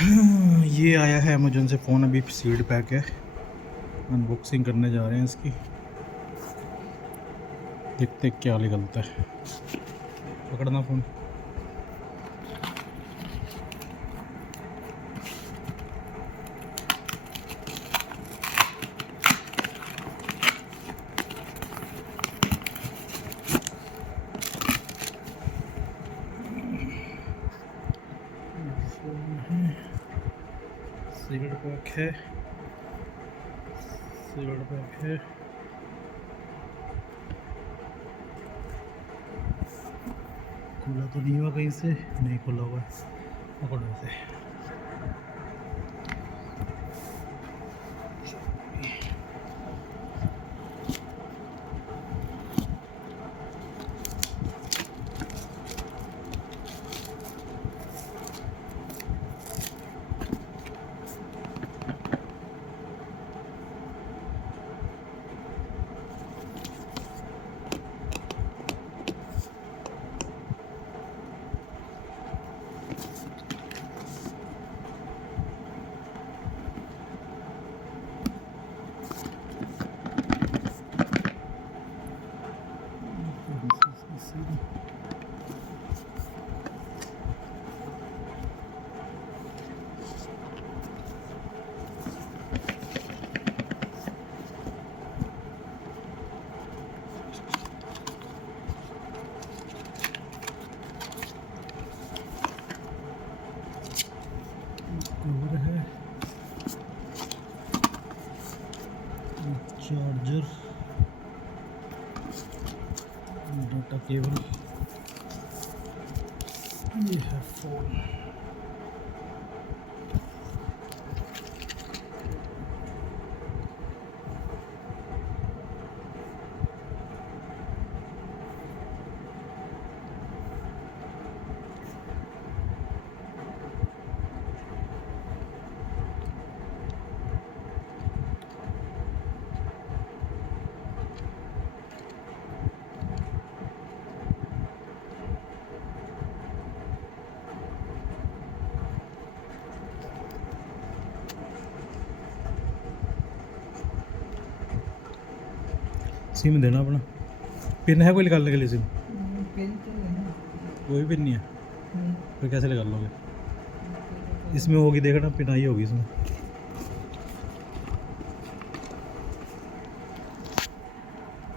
ये आया है अमेजोन से फ़ोन, अभी सील्ड पैक है, अनबॉक्सिंग करने जा रहे हैं इसकी, देखते क्या निकलता है। पकड़ना फ़ोन। सील्ड पैक है, सील्ड पैक है। खुला तो नहीं हुआ कहीं से, नहीं खुला हुआ है, पकड़ो से। कवर है, चार्जर, डाटा केबल, ये है फ़ोन। सिम देना अपना, पिन है कोई निकालने के लिए? सिम पिन तो नहीं, कोई पिन नहीं है, फिर कैसे निकाल लोगे? इसमें होगी, देखना पिन आई होगी इसमें।